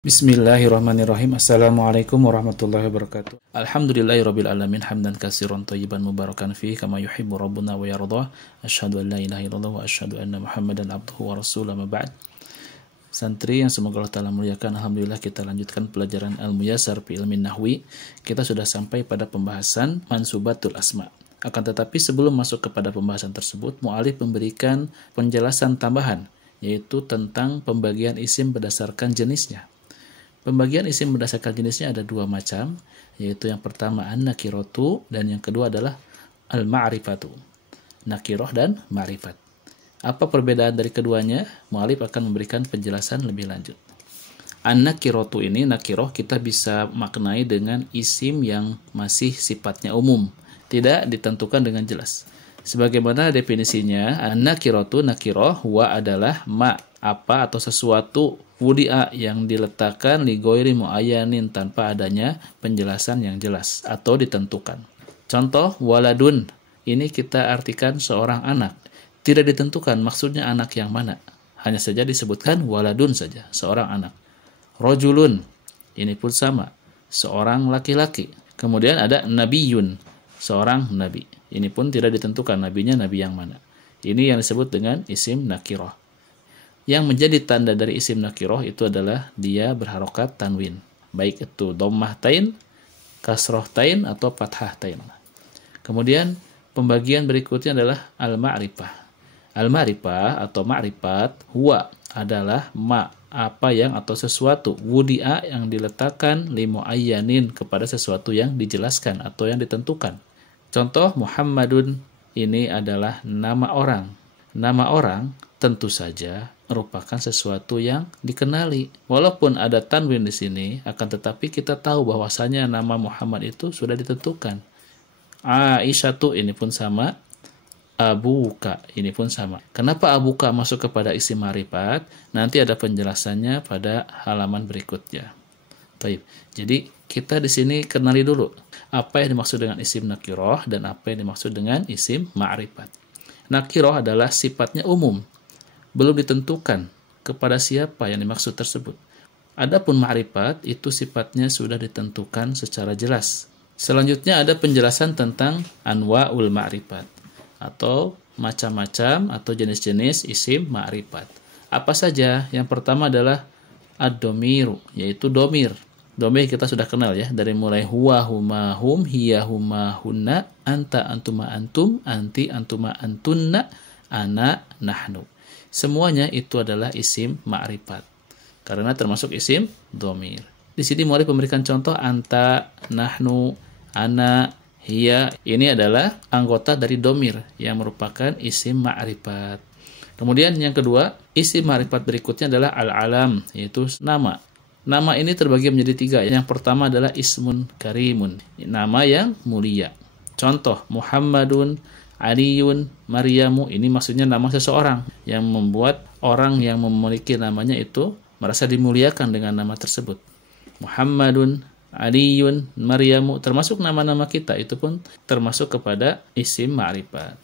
Bismillahirrahmanirrahim. Assalamualaikum warahmatullahi wabarakatuh. Alhamdulillahirabbil alamin hamdan katsiran thayyiban mubarakan fihi kama yuhibbu rabbuna wa yardah. Asyhadu an la ilaha illallah wa asyhadu anna Muhammadan abduhu wa rasuluhu ma ba'd. Santri yang semoga Allah Ta'ala muliakan, alhamdulillah kita lanjutkan pelajaran Al-Muyassar fi Ilmin Nahwi. Kita sudah sampai pada pembahasan mansubatul asma. Akan tetapi sebelum masuk kepada pembahasan tersebut, mu'alif memberikan penjelasan tambahan, yaitu tentang pembagian isim berdasarkan jenisnya. Pembagian isim berdasarkan jenisnya ada dua macam, yaitu yang pertama an-nakiratu dan yang kedua adalah al-ma'rifatu. Nakiroh dan ma'rifat. Apa perbedaan dari keduanya? Mu'alif akan memberikan penjelasan lebih lanjut. An-nakiratu ini, nakiroh kita bisa maknai dengan isim yang masih sifatnya umum, tidak ditentukan dengan jelas. Sebagaimana definisinya, an-nakiratu, nakiroh, wa adalah apa atau sesuatu wudi'a yang diletakkan li ghairi muayyanin tanpa adanya penjelasan yang jelas atau ditentukan. Contoh waladun, ini kita artikan seorang anak. Tidak ditentukan maksudnya anak yang mana. Hanya saja disebutkan waladun saja, seorang anak. Rojulun, ini pun sama, seorang laki-laki. Kemudian ada nabiyun, seorang nabi. Ini pun tidak ditentukan nabinya nabi yang mana. Ini yang disebut dengan isim nakiroh. Yang menjadi tanda dari isim nakiroh itu adalah dia berharokat tanwin. Baik itu dhammah tain, kasroh tain, atau fathah tain. Kemudian pembagian berikutnya adalah al-ma'rifah. Al-ma'rifah atau ma'rifat, huwa adalah apa yang atau sesuatu, wudi'a yang diletakkan li muayyanin kepada sesuatu yang dijelaskan atau yang ditentukan. Contoh Muhammadun, ini adalah nama orang. Nama orang tentu saja merupakan sesuatu yang dikenali. Walaupun ada tanwin di sini, akan tetapi kita tahu bahwasanya nama Muhammad itu sudah ditentukan. Aisyatu, ini pun sama. Abuka, ini pun sama. Kenapa abuka masuk kepada isim ma'rifat? Nanti ada penjelasannya pada halaman berikutnya. Baik. Jadi kita di sini kenali dulu apa yang dimaksud dengan isim nakiroh dan apa yang dimaksud dengan isim ma'rifat. Nakiroh adalah sifatnya umum, belum ditentukan kepada siapa yang dimaksud tersebut. Adapun ma'rifat itu sifatnya sudah ditentukan secara jelas. Selanjutnya ada penjelasan tentang anwa'ul ma'rifat atau macam-macam atau jenis-jenis isim ma'rifat. Apa saja? Yang pertama adalah ad-domiru, yaitu domir. Domir kita sudah kenal ya, dari mulai huwa, huma, hum, hiya, huma, hunna, anta, antuma, antum, anti, antuma, antunna, ana, nahnu. Semuanya itu adalah isim ma'rifat karena termasuk isim domir. Di sini mulai memberikan contoh anta, nahnu, ana, hiya. Ini adalah anggota dari domir yang merupakan isim ma'rifat. Kemudian yang kedua, isim ma'rifat berikutnya adalah al-alam, yaitu nama. Nama ini terbagi menjadi tiga. Yang pertama adalah ismun karimun, nama yang mulia. Contoh Muhammadun, Aliyun, Maryamu, ini maksudnya nama seseorang yang membuat orang yang memiliki namanya itu merasa dimuliakan dengan nama tersebut. Muhammadun, Aliyun, Maryamu, termasuk nama-nama kita, itu pun termasuk kepada isim ma'rifat.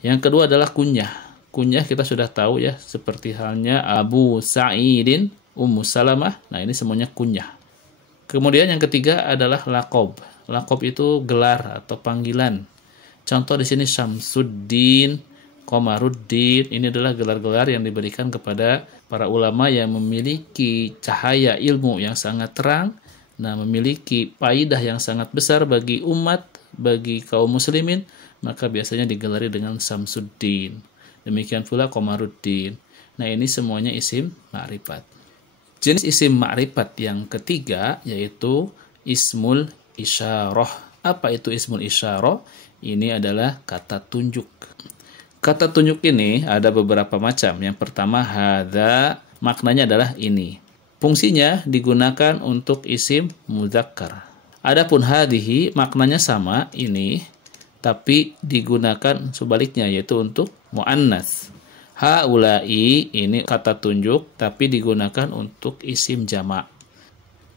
Yang kedua adalah kunyah. Kunyah kita sudah tahu ya, seperti halnya Abu Sa'idin, Ummu Salamah. Nah, ini semuanya kunyah. Kemudian yang ketiga adalah laqab. Laqab itu gelar atau panggilan. Contoh di sini Syamsuddin, Komaruddin, ini adalah gelar-gelar yang diberikan kepada para ulama yang memiliki cahaya ilmu yang sangat terang, nah memiliki faidah yang sangat besar bagi umat, bagi kaum muslimin, maka biasanya digelari dengan Syamsuddin. Demikian pula Komaruddin. Nah, ini semuanya isim ma'rifat. Jenis isim ma'rifat yang ketiga yaitu ismul isyarah. Apa itu ismul isyarah? Ini adalah kata tunjuk. Kata tunjuk ini ada beberapa macam. Yang pertama, hadza, maknanya adalah ini. Fungsinya digunakan untuk isim mudzakkar. Adapun hadhihi, maknanya sama, ini, tapi digunakan sebaliknya, yaitu untuk muannats. Haula'i, ini kata tunjuk, tapi digunakan untuk isim jamak.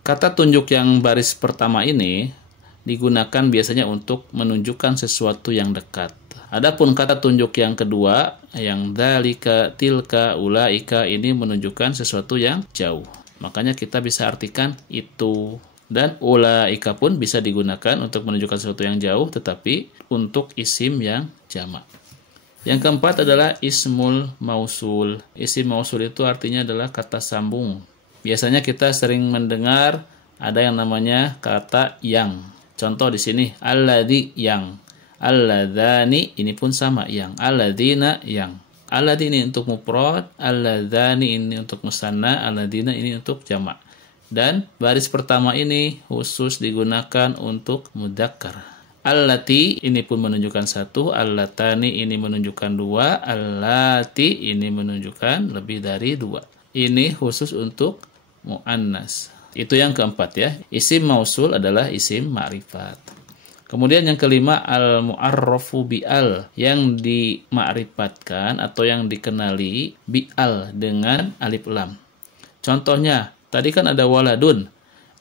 Kata tunjuk yang baris pertama ini digunakan biasanya untuk menunjukkan sesuatu yang dekat. Adapun kata tunjuk yang kedua, yang dzalika, tilka, ulaika, ini menunjukkan sesuatu yang jauh. Makanya kita bisa artikan itu. Dan ulaika pun bisa digunakan untuk menunjukkan sesuatu yang jauh, tetapi untuk isim yang jamak. Yang keempat adalah ismul mausul. Isim mausul itu artinya adalah kata sambung. Biasanya kita sering mendengar ada yang namanya kata yang. Contoh di sini, alladzi yang. Alladzani ini pun sama yang. Alladzina yang. Alladzi ini untuk mufrad, alladzani ini untuk musanna, alladzina ini untuk jamak. Dan baris pertama ini khusus digunakan untuk mudzakkar. Allati ini pun menunjukkan satu, allatani ini menunjukkan dua, allati ini menunjukkan lebih dari dua. Ini khusus untuk muannas. Itu yang keempat ya. Isim mausul adalah isim ma'rifat. Kemudian yang kelima al-mu'arrafu bi'al, yang dimakrifatkan atau yang dikenali bi'al dengan alif lam. Contohnya tadi kan ada waladun.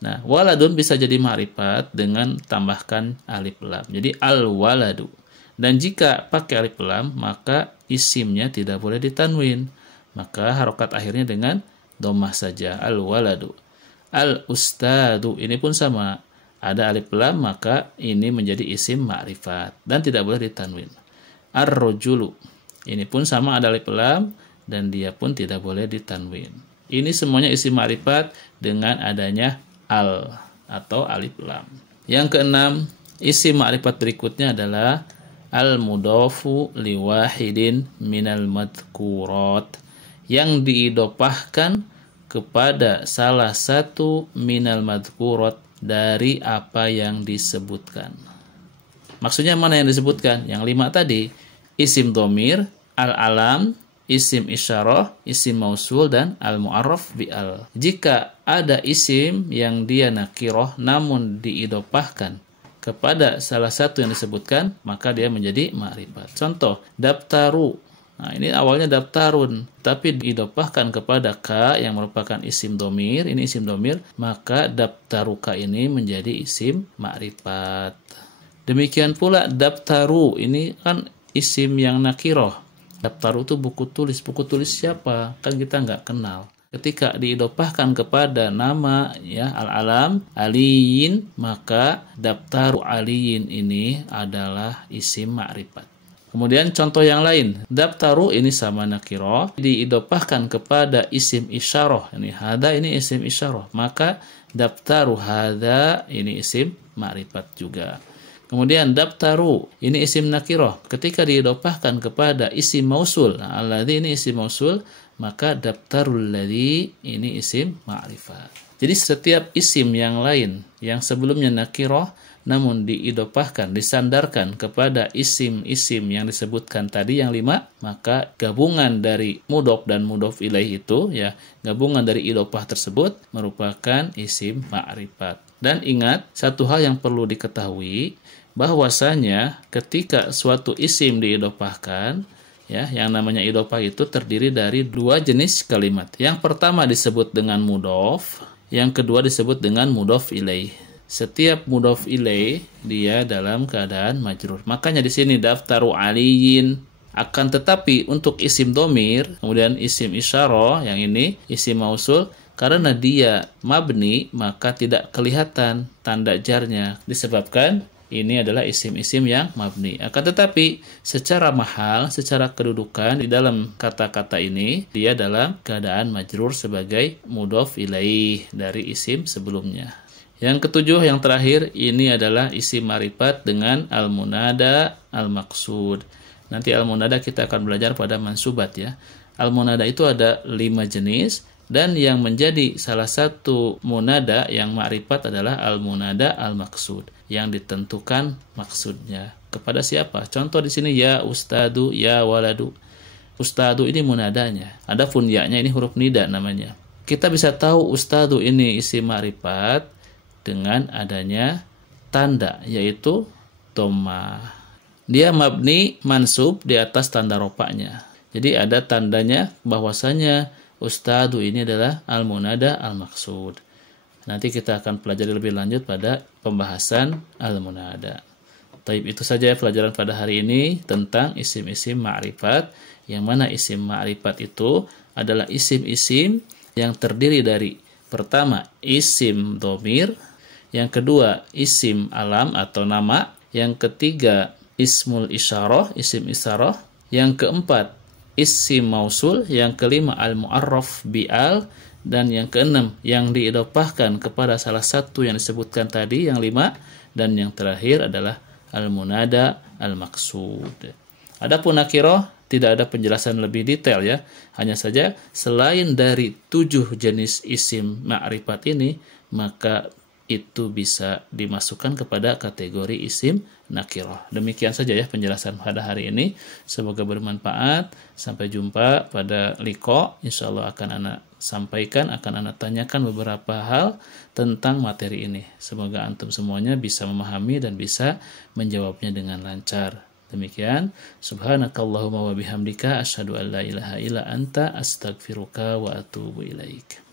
Nah, waladun bisa jadi ma'rifat dengan tambahkan alif lam. Jadi al-waladu. Dan jika pakai alif lam, maka isimnya tidak boleh ditanwin. Maka harokat akhirnya dengan dhammah saja, al-waladu. Al-ustadu ini pun sama. Ada alif lam, maka ini menjadi isim ma'rifat dan tidak boleh ditanwin. Ar-rajulu ini pun sama, ada alif lam dan dia pun tidak boleh ditanwin. Ini semuanya isim ma'rifat dengan adanya al atau alif lam. Yang keenam, isim ma'rifat berikutnya adalah al-mudhafu liwahidin minal madhkurat, yang diidhofahkan kepada salah satu minal madhkurat dari apa yang disebutkan. Maksudnya mana yang disebutkan? Yang 5 tadi, isim dhamir, al-alam, isim isyarah, isim mausul, dan al-mu'arraf bi'al. Jika ada isim yang dia nakirah namun diidhofahkan kepada salah satu yang disebutkan, maka dia menjadi ma'rifat. Contoh, daftaru. Nah, ini awalnya daftarun, tapi diidhofahkan kepada ka yang merupakan isim dhamir, ini isim dhamir, maka daftaruka ini menjadi isim ma'rifat. Demikian pula daftaru, ini kan isim yang nakirah. Daftaru itu buku tulis siapa? Kan kita nggak kenal. Ketika diidhofahkan kepada nama ya al-alam aliyin, maka daftaru aliyin ini adalah isim ma'rifat. Kemudian contoh yang lain, daftaru ini sama nakirah, diidhofahkan kepada isim isyarah. Ini hada, ini isim isyarah. Maka daftaru hada ini isim ma'rifat juga. Kemudian daftaru ini isim nakirah, ketika diidhofahkan kepada isim mausul, nah, alladzi ini isim mausul, maka daftarul ladzi ini isim ma'rifat. Jadi setiap isim yang lain yang sebelumnya nakirah namun diidhofahkan, disandarkan kepada isim-isim yang disebutkan tadi yang 5, maka gabungan dari mudhof dan mudhof ilaih itu ya, gabungan dari idhofah tersebut merupakan isim ma'rifat. Dan ingat, satu hal yang perlu diketahui, bahwasanya ketika suatu isim diidhofahkan, ya, yang namanya idhofah itu terdiri dari 2 jenis kalimat. Yang pertama disebut dengan mudhof, yang kedua disebut dengan mudhof ilaih. Setiap mudhof ilaih dia dalam keadaan majrur. Makanya di sini daftaru aliyin. Akan tetapi untuk isim dhamir, kemudian isim isyarah, yang ini isim mausul, karena dia mabni maka tidak kelihatan tanda jarnya, disebabkan ini adalah isim-isim yang mabni. Akan tetapi secara mahal, secara kedudukan di dalam kata-kata ini, dia dalam keadaan majrur sebagai mudhof ilaih dari isim sebelumnya. Yang ketujuh, yang terakhir, ini adalah isim ma'rifat dengan al-munada al-maqsud. Nanti al-munada kita akan belajar pada mansubat ya. Al-munada itu ada 5 jenis, dan yang menjadi salah satu munada yang ma'rifat adalah al-munada al-maqsud, yang ditentukan maksudnya kepada siapa. Contoh di sini ya ustadu, ya waladu. Ustadu ini munadanya. Adapun ya-nya ini huruf nida namanya. Kita bisa tahu ustadu ini isim ma'rifat dengan adanya tanda, yaitu dhammah. Dia mabni mansub di atas tanda rofa'nya. Jadi ada tandanya bahwasanya ustadu ini adalah al-munada al-maqsud. Nanti kita akan pelajari lebih lanjut pada pembahasan al-munada. Taib, itu saja pelajaran pada hari ini tentang isim-isim ma'rifat, yang mana isim ma'rifat itu adalah isim-isim yang terdiri dari Pertama, isim domir. Yang kedua, isim alam atau nama. Yang ketiga, ismul isyarah, isim isyarah. Yang keempat, isim mausul. Yang kelima, al-mu'arraf bi'al. Dan yang keenam, yang diidhofahkan kepada salah satu yang disebutkan tadi, yang 5. Dan yang terakhir adalah al-munada al-maksud. Adapun nakirah, tidak ada penjelasan lebih detail ya. Hanya saja selain dari 7 jenis isim ma'rifat ini, maka itu bisa dimasukkan kepada kategori isim nakirah. Demikian saja ya penjelasan pada hari ini. Semoga bermanfaat. Sampai jumpa pada liqa. Insyaallah akan anak sampaikan, akan anak tanyakan beberapa hal tentang materi ini. Semoga antum semuanya bisa memahami dan bisa menjawabnya dengan lancar. Demikian, subhanakallahumma wa bihamdika asyhadu an la ilaha illa anta astaghfiruka wa atubu ilaik.